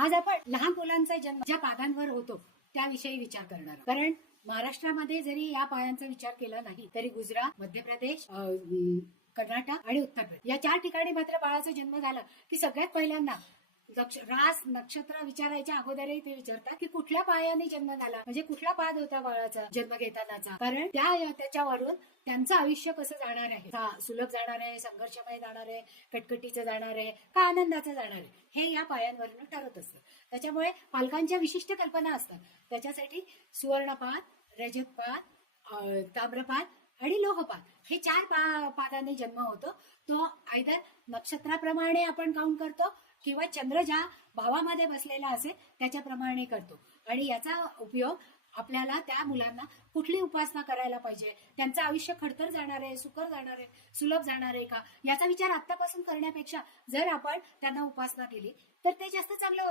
आज आपण लहान मुलांचा जन्म ज्या पादांवर होतो त्याविषयी विचार करणार आहोत. कारण महाराष्ट्रामध्ये जरी या पायांचा विचार केला नाही तरी गुजरात, मध्य प्रदेश, कर्नाटक आणि उत्तर प्रदेश या 4 ठिकाणी मात्र बाळाचा जन्म झाला की सगळ्यात पहिल्यांदा रास नक्षत्र विचारायच्या अगोदरही ते विचारतात की कुठल्या पायाने जन्म झाला, म्हणजे कुठला पाद होता बाळाचा जन्म घेतानाचा. कारण त्याच्यावरून त्यांचं आयुष्य कसं जाणार आहे, सुलभ जाणार आहे, संघर्षमय जाणार आहे, कटकटीचं जाणार आहे का आनंदाचं जाणार आहे, हे या पायांवरून ठरत असतं. त्याच्यामुळे पालकांच्या विशिष्ट कल्पना असतात. त्याच्यासाठी सुवर्णपाद, रजतपाद, ताम्रपाद आणि लोहपाद हे 4 पादाने जन्म होतो. तो आयदर नक्षत्राप्रमाणे आपण काउंट करतो किंवा चंद्र ज्या भावामध्ये बसलेला असेल त्याच्याप्रमाणे करतो. आणि याचा उपयोग आपल्याला त्या मुलांना कुठली उपासना करायला पाहिजे, त्यांचं आयुष्य खडतर जाणार आहे, सुकर जाणार आहे, सुलभ जाणार आहे का, याचा विचार आतापासून करण्यापेक्षा जर आपण त्यांना उपासना केली तर ते जास्त चांगलं होतं.